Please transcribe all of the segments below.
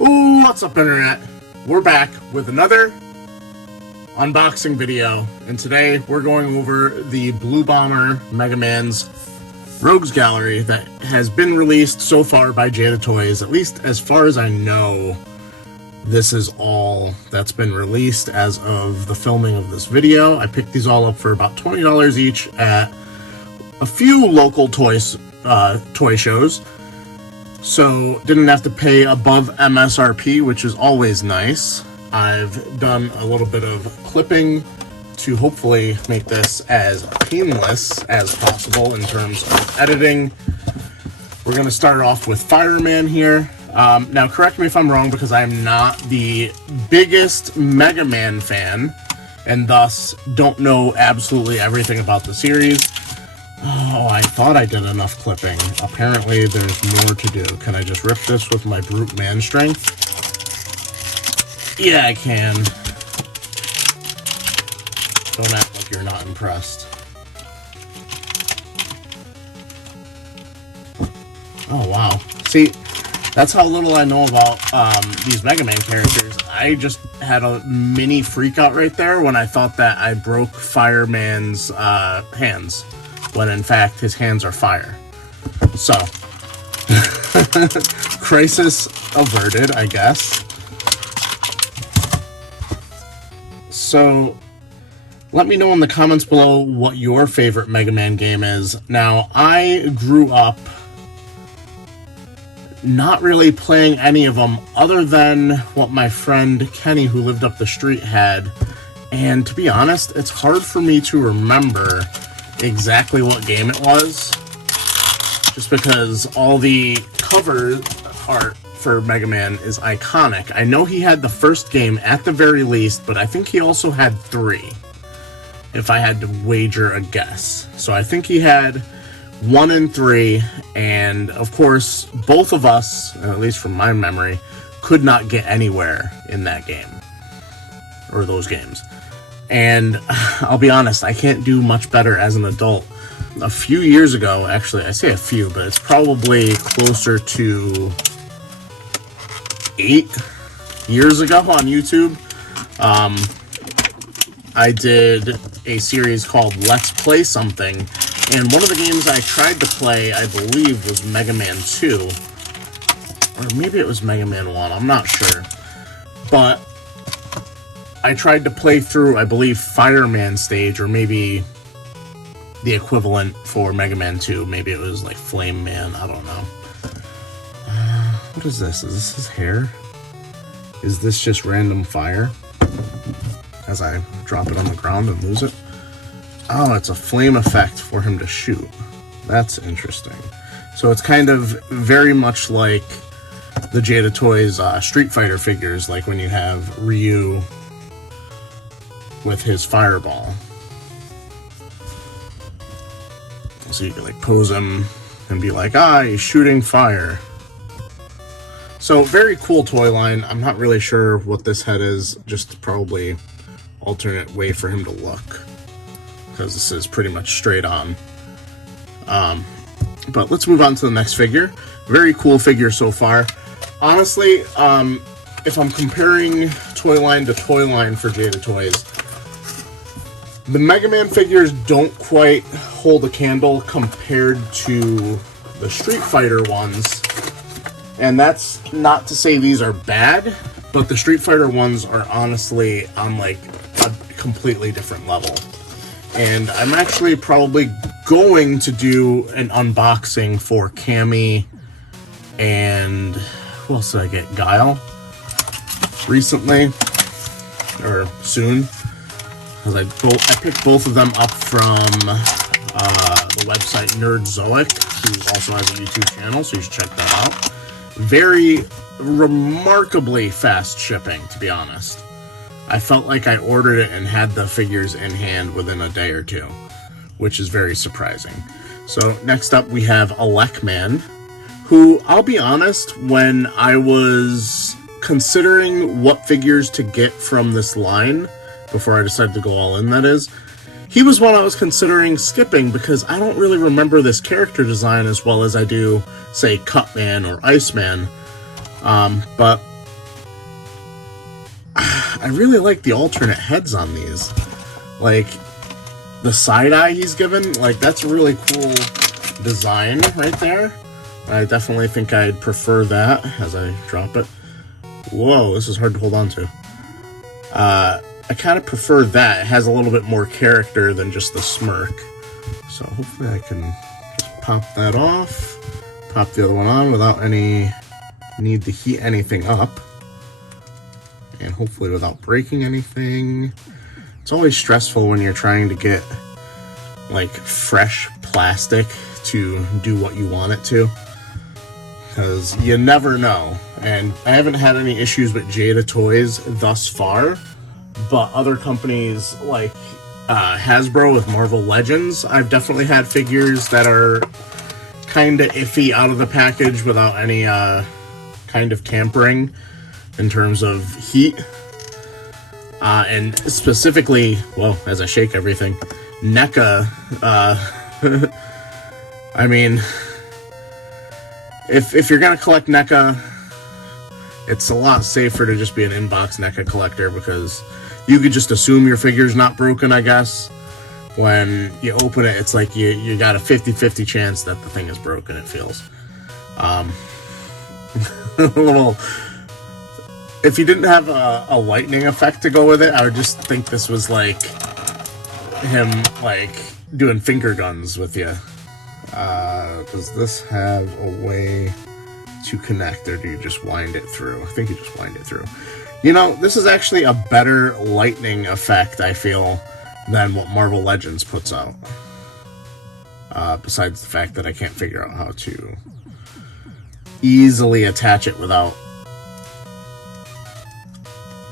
Ooh, what's up, Internet? We're back with another unboxing video, and today we're going over the Blue Bomber Mega Man's Rogues Gallery that has been released so far by Jada Toys. At least as far as I know, this is all that's been released as of the filming of this video. I picked these all up for about $20 each at a few local toy shows. So, didn't have to pay above MSRP, which is always nice. I've done a little bit of clipping to hopefully make this as painless as possible in terms of editing. We're going to start off with Fireman here. Now, correct me if I'm wrong, because I'm not the biggest Mega Man fan, and thus don't know absolutely everything about the series. Oh, I thought I did enough clipping. Apparently, there's more to do. Can I just rip this with my brute man strength? Yeah, I can. Don't act like you're not impressed. Oh, wow. See, that's how little I know about these Mega Man characters. I just had a mini freak out right there when I thought that I broke Fireman's hands, when in fact his hands are fire. So, crisis averted, I guess. So, let me know in the comments below what your favorite Mega Man game is. Now, I grew up not really playing any of them other than what my friend Kenny, who lived up the street, had. And to be honest, it's hard for me to remember exactly what game it was, just because all the cover art for Mega Man is iconic. I know he had the first game at the very least, but I think he also had 3, if I had to wager a guess. So I think he had 1 and 3, and of course both of us, at least from my memory, could not get anywhere in that game, or those games. And I'll be honest, I can't do much better as an adult. A few years ago, actually, I say a few, but it's probably closer to 8 years ago on YouTube. I did a series called Let's Play Something, and one of the games I tried to play, I believe, was Mega Man 2. Or maybe it was Mega Man 1, I'm not sure. But I tried to play through, I believe, Fireman stage, or maybe the equivalent for Mega Man 2. Maybe it was like Flameman, I don't know. What is this? Is this his hair? Is this just random fire? As I drop it on the ground and lose it? Oh, it's a flame effect for him to shoot. That's interesting. So it's kind of very much like the Jada Toys Street Fighter figures, like when you have Ryu with his fireball. So you can like pose him and be like, ah, he's shooting fire. So very cool toy line. I'm not really sure what this head is, just probably alternate way for him to look, because this is pretty much straight on. But let's move on to the next figure. Very cool figure so far. Honestly, if I'm comparing toy line to toy line for Jada Toys, the Mega Man figures don't quite hold a candle compared to the Street Fighter ones. And that's not to say these are bad, but the Street Fighter ones are honestly on like a completely different level. And I'm actually probably going to do an unboxing for Cammy and who else did I get? Guile recently, or soon. Because I picked both of them up from the website Nerdzoic, who also has a YouTube channel, so you should check that out. Very remarkably fast shipping, to be honest. I felt like I ordered it and had the figures in hand within a day or two, which is very surprising. So next up we have Alman, who, I'll be honest, when I was considering what figures to get from this line, before I decided to go all in, that is, he was one I was considering skipping because I don't really remember this character design as well as I do, say, Cutman or Iceman. But I really like the alternate heads on these. Like, the side eye he's given, like, that's a really cool design right there. I definitely think I'd prefer that as I drop it. Whoa, this is hard to hold on to. I kind of prefer that. It has a little bit more character than just the smirk. So hopefully I can just pop that off. Pop the other one on without any need to heat anything up. And hopefully without breaking anything. It's always stressful when you're trying to get like fresh plastic to do what you want it to, because you never know. And I haven't had any issues with Jada toys thus far, but other companies like Hasbro with Marvel Legends, I've definitely had figures that are kind of iffy out of the package without any kind of tampering in terms of heat. And specifically, well, as I shake everything, NECA, I mean, if you're gonna collect NECA, it's a lot safer to just be an inbox NECA collector, because you could just assume your figure's not broken, I guess. When you open it, it's like you got a 50-50 chance that the thing is broken, it feels. A little... If you didn't have a lightning effect to go with it, I would just think this was like him like doing finger guns with you. Does this have a way to connect, or do you just wind it through? I think you just wind it through. You know, this is actually a better lightning effect, I feel, than what Marvel Legends puts out. Besides the fact that I can't figure out how to easily attach it without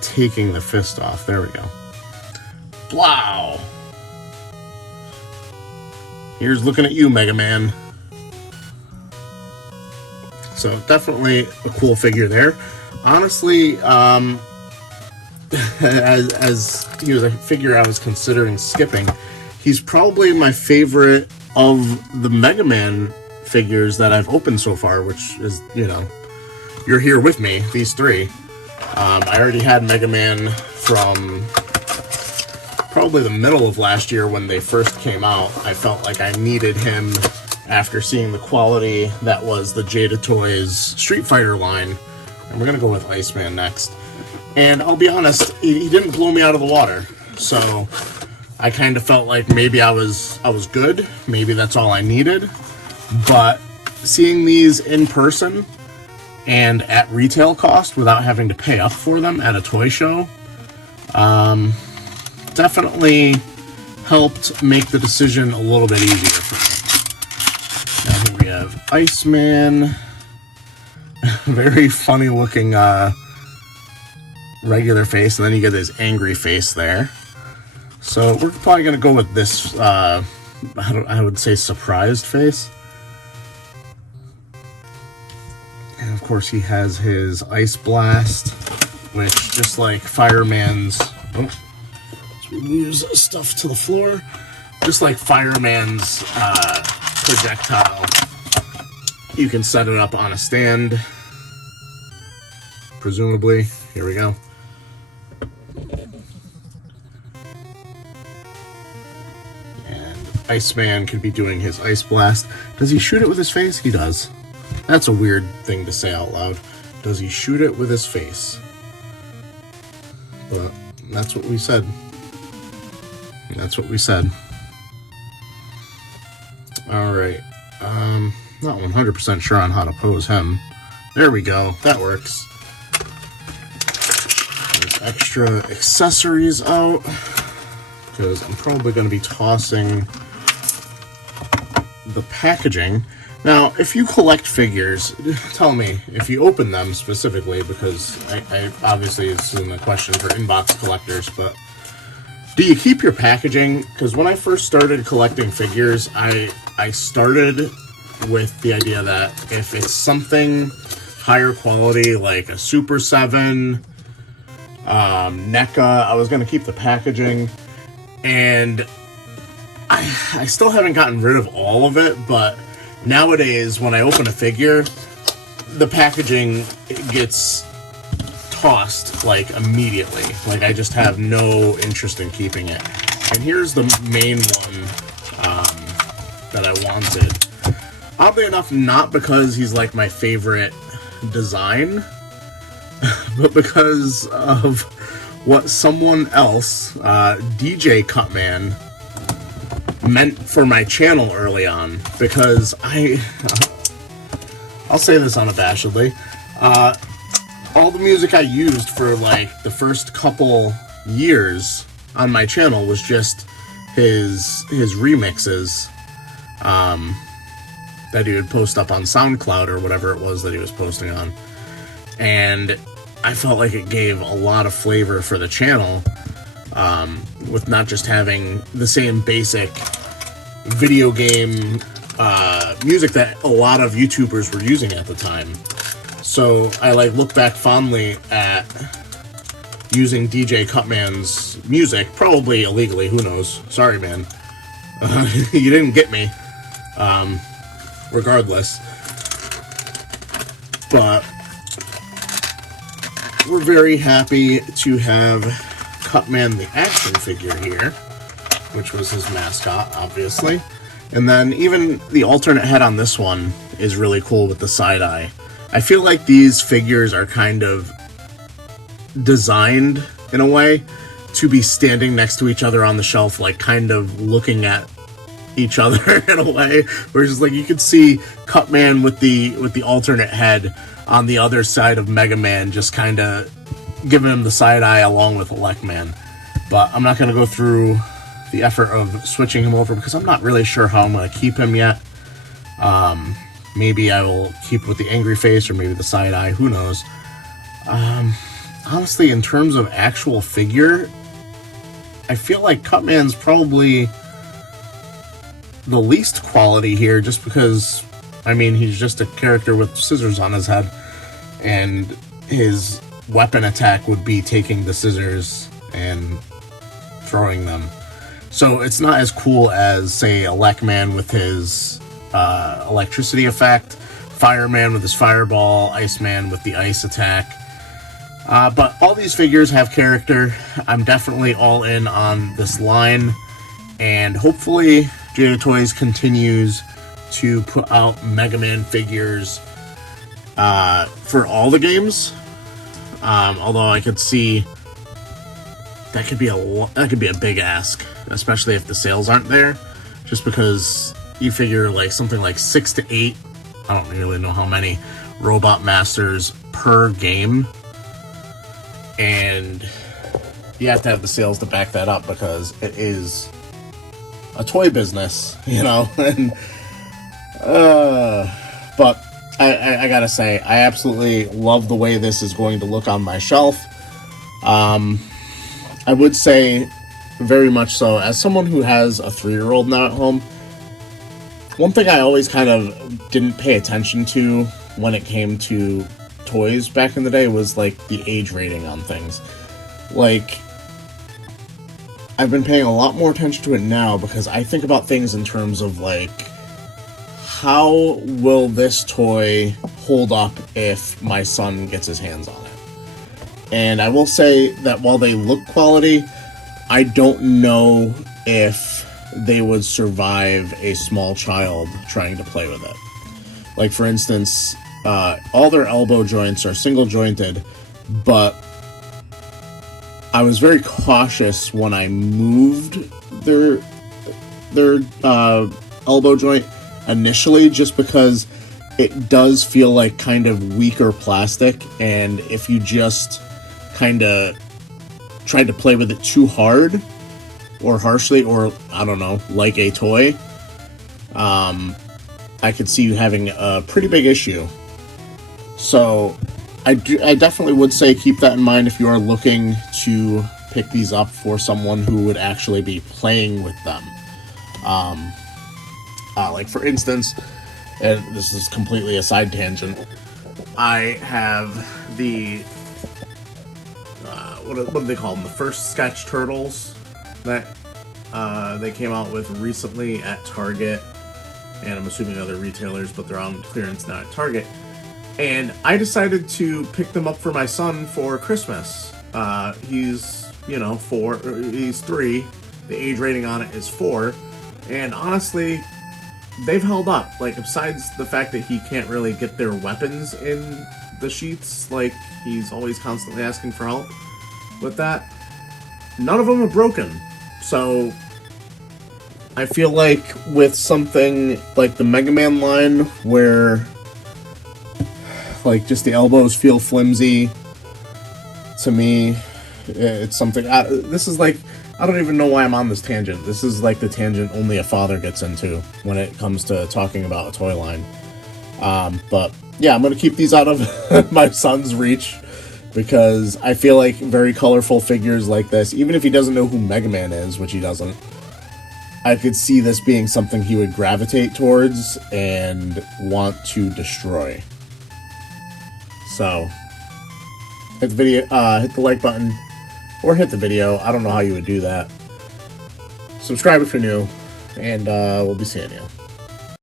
taking the fist off. There we go. Wow. Here's looking at you, Mega Man. So definitely a cool figure there. Honestly, as he was a figure I was considering skipping, he's probably my favorite of the Mega Man figures that I've opened so far, which is, you know, you're here with me, these three. I already had Mega Man from probably the middle of last year when they first came out. I felt like I needed him after seeing the quality that was the Jada Toys Street Fighter line. And we're going to go with Iceman next. And I'll be honest, he didn't blow me out of the water. So I kind of felt like maybe I was good. Maybe that's all I needed. But seeing these in person and at retail cost without having to pay up for them at a toy show, definitely helped make the decision a little bit easier for me. Now here we have Iceman. Very funny looking regular face, and then you get his angry face there. So we're probably going to go with this, I would say, surprised face. And of course he has his Ice Blast, which, just like Fireman's... Oh, so we lose stuff to the floor. Just like Fireman's projectile, you can set it up on a stand, presumably. Here we go. And Iceman could be doing his Ice Blast. Does he shoot it with his face? He does. That's a weird thing to say out loud. Does he shoot it with his face? But that's what we said. That's what we said. Alright. Not 100% sure on how to pose him. There we go. That works. There's extra accessories out, because I'm probably going to be tossing the packaging. Now, if you collect figures, tell me if you open them specifically, because I obviously it's in the question for inbox collectors, but do you keep your packaging? Because when I first started collecting figures, I started with the idea that if it's something higher quality, like a Super 7, NECA, I was going to keep the packaging. And I still haven't gotten rid of all of it, but nowadays when I open a figure, the packaging gets tossed, like, immediately. Like, I just have no interest in keeping it. And here's the main one that I wanted. Oddly enough, not because he's, like, my favorite design, but because of what someone else, DJ Cutman, meant for my channel early on. Because I'll say this unabashedly, all the music I used for, like, the first couple years on my channel was just his remixes that he would post up on SoundCloud or whatever it was that he was posting on. And I felt like it gave a lot of flavor for the channel, with not just having the same basic video game music that a lot of YouTubers were using at the time. So I, like, look back fondly at using DJ Cutman's music, probably illegally, who knows. Sorry, man. You didn't get me. Regardless. But we're very happy to have Cutman the action figure here, which was his mascot, obviously. And then even the alternate head on this one is really cool with the side eye. I feel like these figures are kind of designed in a way to be standing next to each other on the shelf, like kind of looking at each other in a way, where it's just like you could see Cutman with the alternate head on the other side of Mega Man, just kind of giving him the side eye along with Flameman. But I'm not going to go through the effort of switching him over because I'm not really sure how I'm going to keep him yet. Maybe I will keep with the angry face or maybe the side eye, who knows. Honestly, in terms of actual figure, I feel like Cutman's probably the least quality here, just because, I mean, he's just a character with scissors on his head, and his weapon attack would be taking the scissors and throwing them. So it's not as cool as, say, a Flameman with his electricity effect, Fireman with his fireball, Iceman with the ice attack. But all these figures have character. I'm definitely all in on this line, and hopefully Jada Toys continues to put out Mega Man figures for all the games. Although I could see that could be a big ask, especially if the sales aren't there. Just because you figure like something like 6 to 8, I don't really know how many Robot Masters per game, and you have to have the sales to back that up because it is a toy business, you know. And but I gotta say, I absolutely love the way this is going to look on my shelf. I would say very much so, as someone who has a 3-year-old now at home, one thing I always kind of didn't pay attention to when it came to toys back in the day was like the age rating on things. Like, I've been paying a lot more attention to it now because I think about things in terms of like, how will this toy hold up if my son gets his hands on it? And I will say that while they look quality, I don't know if they would survive a small child trying to play with it. Like, for instance, all their elbow joints are single jointed, but I was very cautious when I moved their elbow joint initially, just because it does feel like kind of weaker plastic, and if you just kind of tried to play with it too hard or harshly, or I don't know, like a toy, I could see you having a pretty big issue. So I definitely would say keep that in mind if you are looking to pick these up for someone who would actually be playing with them. Like, for instance, and this is completely a side tangent, I have the what do they call them? The first sketch turtles that they came out with recently at Target, and I'm assuming other retailers, but they're on clearance now at Target. And I decided to pick them up for my son for Christmas. He's, you know, 4, he's 3. The age rating on it is 4. And honestly, they've held up. Like, besides the fact that he can't really get their weapons in the sheets, like, he's always constantly asking for help with that, none of them are broken. So, I feel like with something like the Mega Man line, where, like, just the elbows feel flimsy, to me, it's something, this is like, I don't even know why I'm on this tangent. This is like the tangent only a father gets into when it comes to talking about a toy line. But yeah, I'm going to keep these out of my son's reach, because I feel like very colorful figures like this, even if he doesn't know who Mega Man is, which he doesn't, I could see this being something he would gravitate towards and want to destroy. So, hit the video, hit the like button, or hit the video. I don't know how you would do that. Subscribe if you're new, and we'll be seeing you.